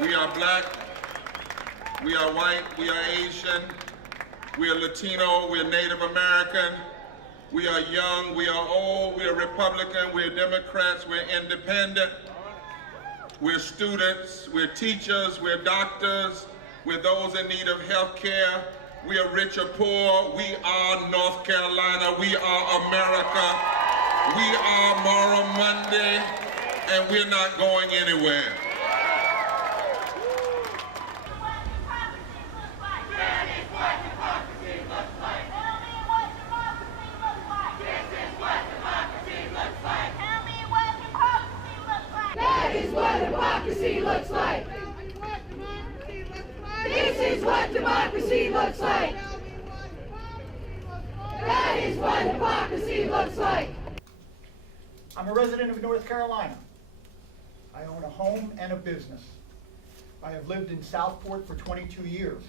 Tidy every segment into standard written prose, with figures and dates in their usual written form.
We are black, we are white, we are Asian, we are Latino, we are Native American, we are young, we are old, we are Republican, we are Democrats, we're independent, we're students, we're teachers, we're doctors, we're those in need of health care, we are rich or poor, we are North Carolina, we are America, we are Moral Monday, and we're not going anywhere. Looks like. This is what democracy looks like. That is what democracy looks like. I'm a resident of North Carolina. I own a home and a business. I have lived in Southport for 22 years.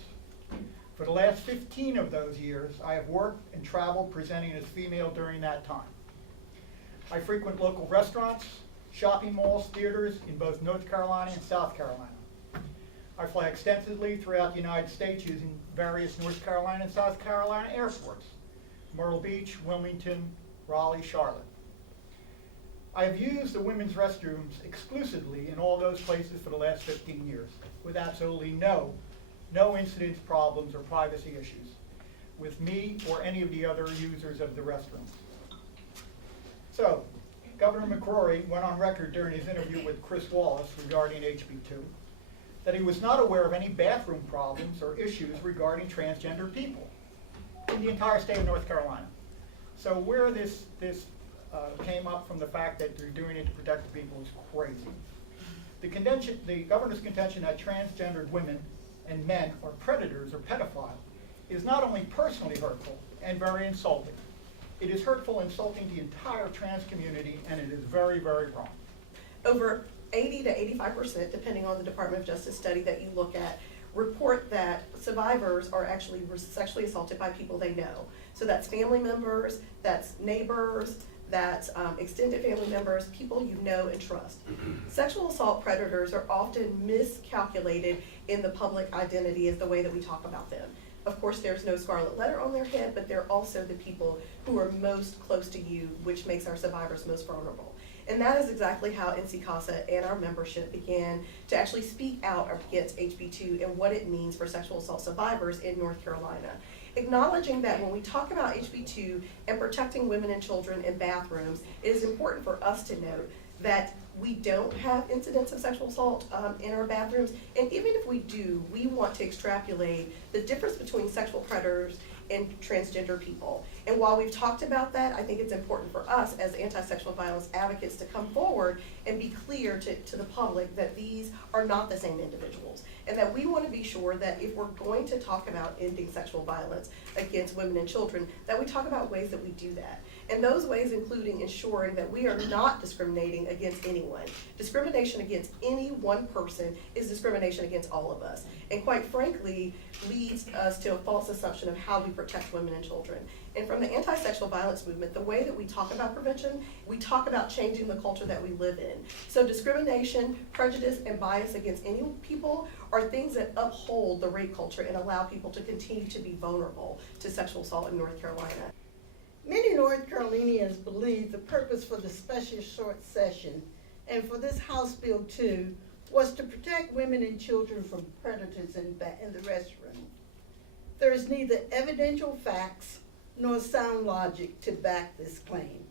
For the last 15 of those years, I have worked and traveled presenting as female during that time. I frequent local restaurants, shopping malls, theaters in both North Carolina and South Carolina. I fly extensively throughout the United States using various North Carolina and South Carolina airports: Myrtle Beach, Wilmington, Raleigh, Charlotte. I have used the women's restrooms exclusively in all those places for the last 15 years with absolutely no incidents, problems, or privacy issues with me or any of the other users of the restrooms. So, Governor McCrory went on record during his interview with Chris Wallace regarding HB2 that he was not aware of any bathroom problems or issues regarding transgender people in the entire state of North Carolina. So where this came up from the fact that they're doing it to protect the people is crazy. The governor's contention that transgendered women and men are predators or pedophiles is not only personally hurtful and very insulting. It is hurtful, insulting the entire trans community, and it is very, very wrong. Over 80 to 85%, depending on the Department of Justice study that you look at, report that survivors are actually sexually assaulted by people they know. So that's family members, that's neighbors, that's extended family members, people you know and trust. Sexual assault predators are often miscalculated in the public identity as the way that we talk about them. Of course, there's no scarlet letter on their head, but they're also the people who are most close to you, which makes our survivors most vulnerable. And that is exactly how NC CASA and our membership began to actually speak out against HB2 and what it means for sexual assault survivors in North Carolina. Acknowledging that when we talk about HB2 and protecting women and children in bathrooms, it is important for us to note that we don't have incidents of sexual assault in our bathrooms, and even if we do, we want to extrapolate the difference between sexual predators and transgender people. And while we've talked about that, I think it's important for us as anti-sexual violence advocates to come forward and be clear to the public that these are not the same individuals, and that we want to be sure that if we're going to talk about ending sexual violence against women and children, that we talk about ways that we do that. And those ways including ensuring that we are not discriminating against anyone. Discrimination against any one person is discrimination against all of us. And quite frankly, leads us to a false assumption of how we protect women and children. And from the anti-sexual violence movement, the way that we talk about prevention, we talk about changing the culture that we live in. So discrimination, prejudice, and bias against any people are things that uphold the rape culture and allow people to continue to be vulnerable to sexual assault in North Carolina. Many North Carolinians believe the purpose for the special short session and for this House Bill 2 was to protect women and children from predators in the restroom. There is neither evidential facts nor sound logic to back this claim.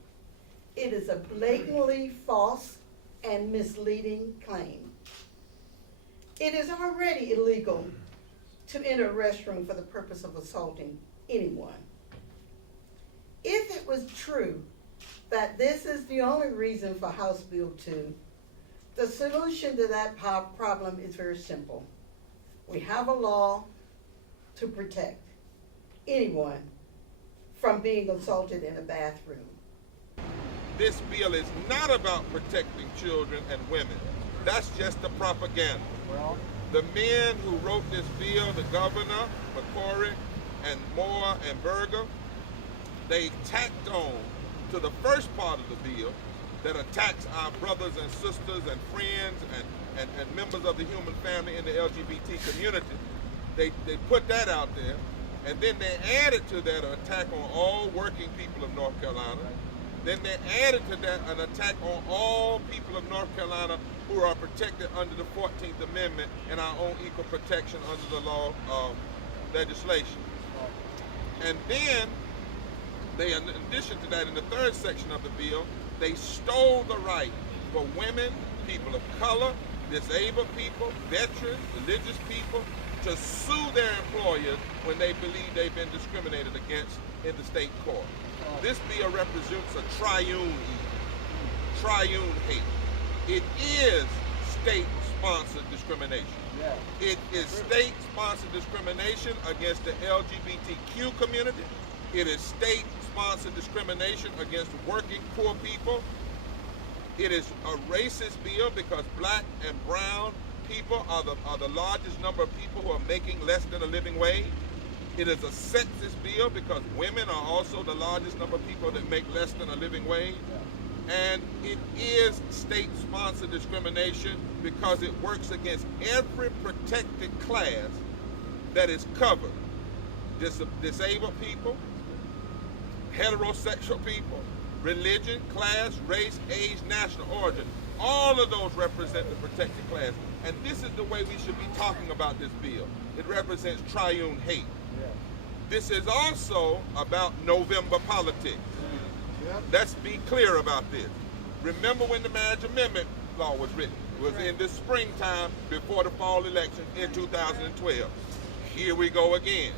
It is a blatantly false and misleading claim. It is already illegal to enter a restroom for the purpose of assaulting anyone. If it was true that this is the only reason for House Bill 2, the solution to that problem is very simple. We have a law to protect anyone from being assaulted in a bathroom. This bill is not about protecting children and women. That's just the propaganda. Well, the men who wrote this bill, the governor, McCrory, and Moore and Berger, they tacked on to the first part of the bill that attacks our brothers and sisters and friends and members of the human family in the LGBT community. They put that out there, and then they added to that an attack on all working people of North Carolina. Then they added to that an attack on all people of North Carolina who are protected under the 14th Amendment and our own equal protection under the law legislation. And then they, in addition to that, in the third section of the bill, they stole the right for women, people of color, disabled people, veterans, religious people to sue their employers when they believe they've been discriminated against in the state court. This bill represents a triune hate. It is state-sponsored discrimination. It is state-sponsored discrimination against the LGBTQ community. It is state-sponsored discrimination against working poor people. It is a racist bill because black and brown people are the largest number of people who are making less than a living wage. It is a sexist bill because women are also the largest number of people that make less than a living wage. And it is state-sponsored discrimination because it works against every protected class that is covered. Disabled people, heterosexual people, religion, class, race, age, national origin. All of those represent the protected class. And this is the way we should be talking about this bill. It represents triune hate. This is also about November politics. Let's be clear about this. Remember when the marriage amendment law was written? It was in the springtime before the fall election in 2012. Here we go again.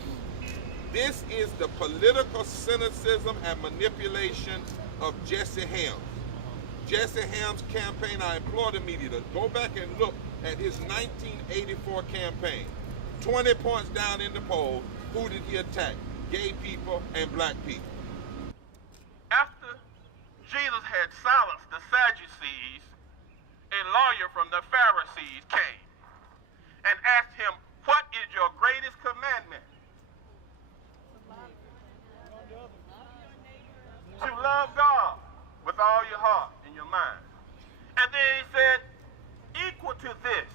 This is the political cynicism and manipulation of Jesse Helms. Jesse Helms' campaign, I implore the media to go back and look at his 1984 campaign. 20 points down in the poll, who did he attack? Gay people and black people. After Jesus had silenced the Sadducees, a lawyer from the Pharisees came and asked him, "What is your greatest commandment?" To love God with all your heart and your mind. And then he said, equal to this,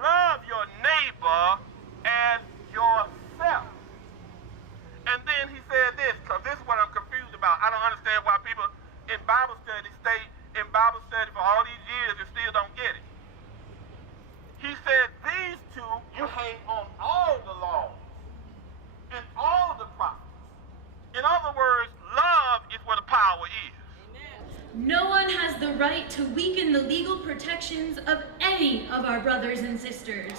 love your neighbor as yourself. And then he said this, because this is what I'm confused about. I don't understand why people in Bible study stay in Bible study for all these years and still don't get it. He said these two you hang on all the laws and all the prophets. In other words, love is where the power is. No one has the right to weaken the legal protections of any of our brothers and sisters.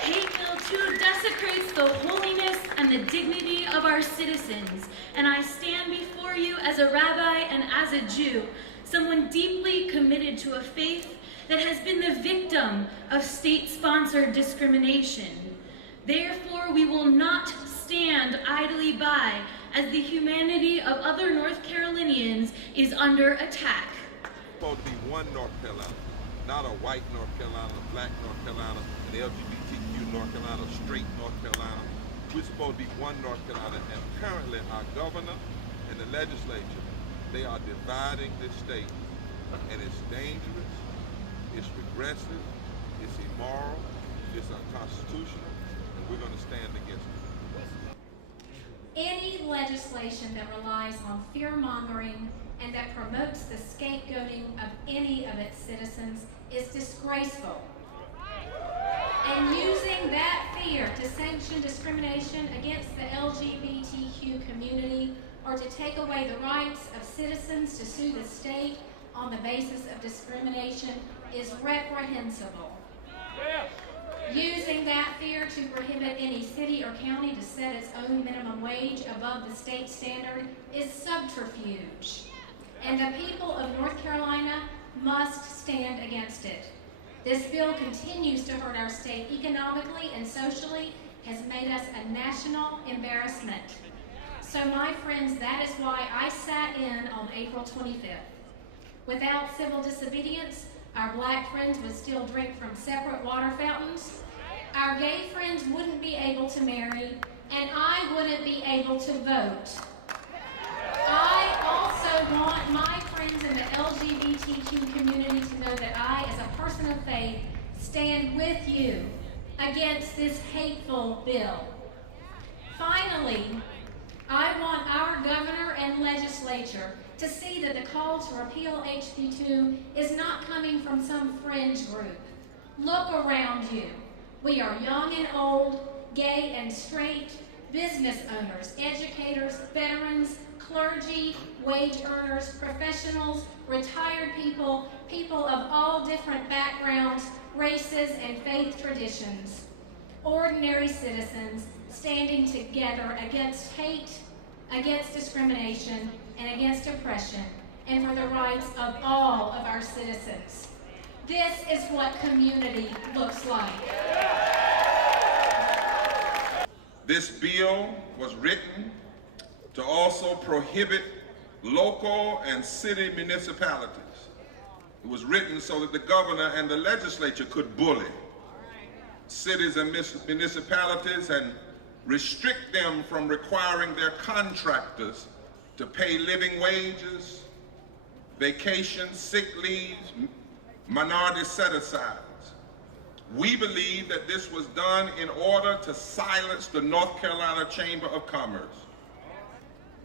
Hate Bill 2 desecrates the holiness and the dignity of our citizens, and I stand before you as a rabbi and as a Jew, someone deeply committed to a faith that has been the victim of state-sponsored discrimination. Therefore, we will not stand idly by as the humanity of other North Carolinians is under attack. It's supposed to be one North Carolina, not a white North Carolina, a black North Carolina, an LGBTQ North Carolina, straight North Carolina. We're supposed to be one North Carolina, and currently our governor and the legislature, they are dividing this state, and it's dangerous, it's regressive, it's immoral, it's unconstitutional, and we're going to stand against it. Any legislation that relies on fear-mongering and that promotes the scapegoating of any of its citizens is disgraceful. And using that fear to sanction discrimination against the LGBTQ community or to take away the rights of citizens to sue the state on the basis of discrimination is reprehensible. Using that fear to prohibit any city or county to set its own minimum wage above the state standard is subterfuge. And the people of North Carolina must stand against it. This bill continues to hurt our state economically and socially, has made us a national embarrassment. So my friends, that is why I sat in on April 25th. Without civil disobedience, our black friends would still drink from separate water fountains. Our gay friends wouldn't be able to marry, and I wouldn't be able to vote. I also want my friends in the LGBTQ community to know that I, as a person of faith, stand with you against this hateful bill. Finally, I want our governor and legislature to see that the call to repeal HB 2 is not coming from some fringe group. Look around you. We are young and old, gay and straight, business owners, educators, veterans, clergy, wage earners, professionals, retired people, people of all different backgrounds, races, and faith traditions. Ordinary citizens standing together against hate, against discrimination, and against oppression, and for the rights of all of our citizens. This is what community looks like. This bill was written to also prohibit local and city municipalities. It was written so that the governor and the legislature could bully cities and municipalities and restrict them from requiring their contractors to pay living wages, vacations, sick leaves, minority set-asides. We believe that this was done in order to silence the North Carolina Chamber of Commerce.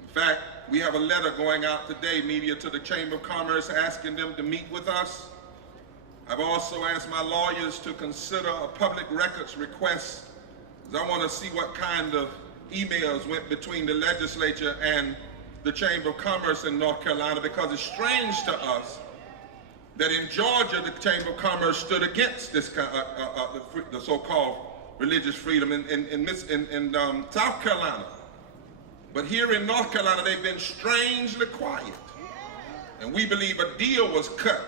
In fact, we have a letter going out today, media, to the Chamber of Commerce asking them to meet with us. I've also asked my lawyers to consider a public records request, because I want to see what kind of emails went between the legislature and the Chamber of Commerce in North Carolina, because it's strange to us that in Georgia, the Chamber of Commerce stood against this the so-called religious freedom in South Carolina. But here in North Carolina, they've been strangely quiet. And we believe a deal was cut.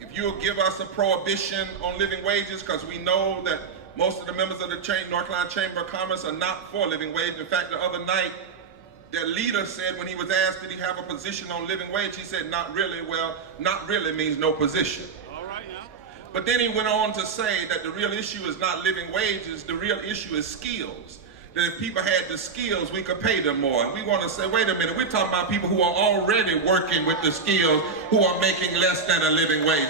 If you'll give us a prohibition on living wages, because we know that most of the members of the North Carolina Chamber of Commerce are not for living wage. In fact, the other night, their leader said when he was asked, did he have a position on living wage, he said, not really. Well, not really means no position. All right now. But then he went on to say that the real issue is not living wages, the real issue is skills. That if people had the skills, we could pay them more. And we want to say, wait a minute, we're talking about people who are already working with the skills, who are making less than a living wage.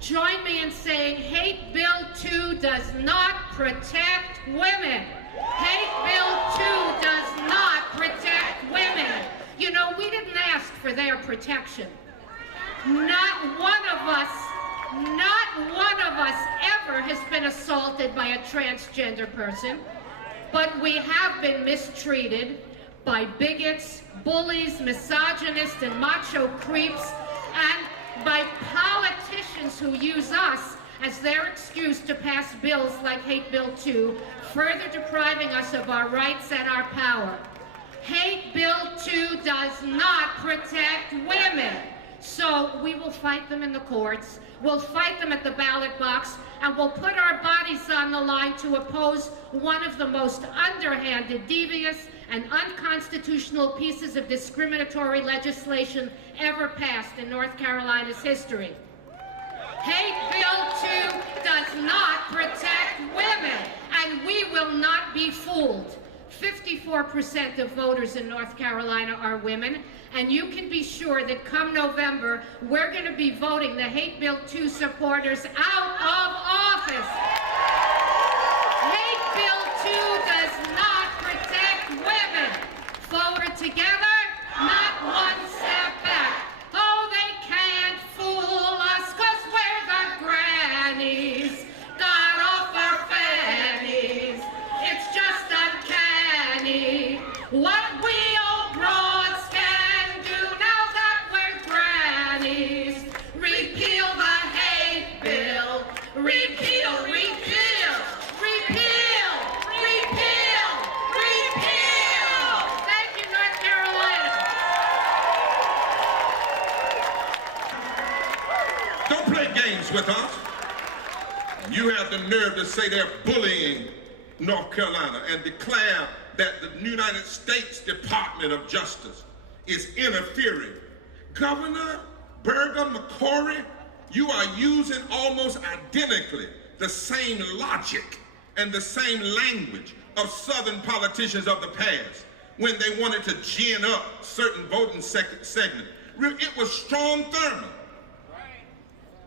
Join me in saying Hate Bill 2 does not protect women. Hate Bill 2 does not protect women. You know, we didn't ask for their protection. Not one of us ever has been assaulted by a transgender person, but we have been mistreated by bigots, bullies, misogynists, and macho creeps, and by politicians who use us as their excuse to pass bills like Hate Bill 2, further depriving us of our rights and our power. Hate Bill 2 does not protect women. So we will fight them in the courts, we'll fight them at the ballot box, and we'll put our bodies on the line to oppose one of the most underhanded, devious, and unconstitutional pieces of discriminatory legislation ever passed in North Carolina's history. Hate Bill 2 does not protect women, and we will not be fooled. 54% of voters in North Carolina are women, and you can be sure that come November, we're going to be voting the Hate Bill 2 supporters out of office. Hate Bill 2 does not protect women. Forward together, not one step back. Oh, they can't fool us, 'cause we're the grannies. Got off our fannies. It's just uncanny what we old broads can do now that we're grannies. Repeal the hate bill. Repeal, repeal, repeal, repeal, repeal. Thank you, North Carolina. Don't play games with us. You have the nerve to say they're bullying North Carolina and declare that the United States Department of Justice is interfering. Governor Barber McCrory, you are using almost identically the same logic and the same language of Southern politicians of the past when they wanted to gin up certain voting segments. It was Strom Thurmond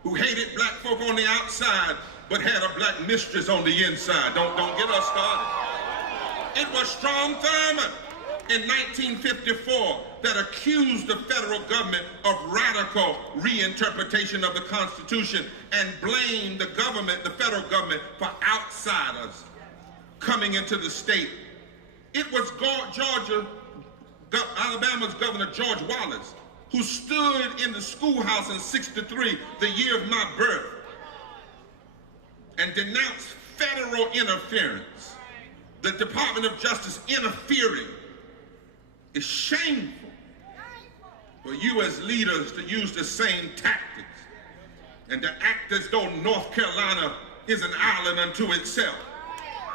who hated black folk on the outside but had a black mistress on the inside. Don't get us started. It was Strom Thurmond in 1954 that accused the federal government of radical reinterpretation of the Constitution and blamed the government, the federal government, for outsiders coming into the state. It was Alabama's Governor George Wallace who stood in the schoolhouse in '63, the year of my birth, and denounced federal interference. The Department of Justice interfering is shameful for you as leaders to use the same tactics and to act as though North Carolina is an island unto itself.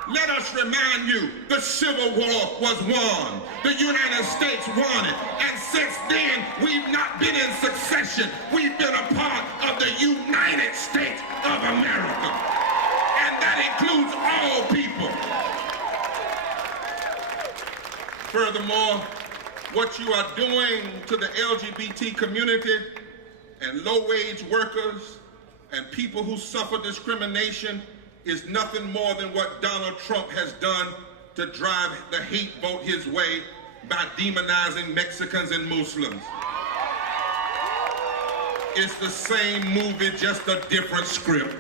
Let us remind you, the Civil War was won. The United States won it. And since then, we've not been in succession. We've been a part of the United States of America. And that includes all people. Furthermore, what you are doing to the LGBT community and low-wage workers and people who suffer discrimination is nothing more than what Donald Trump has done to drive the hate vote his way by demonizing Mexicans and Muslims. It's the same movie, just a different script.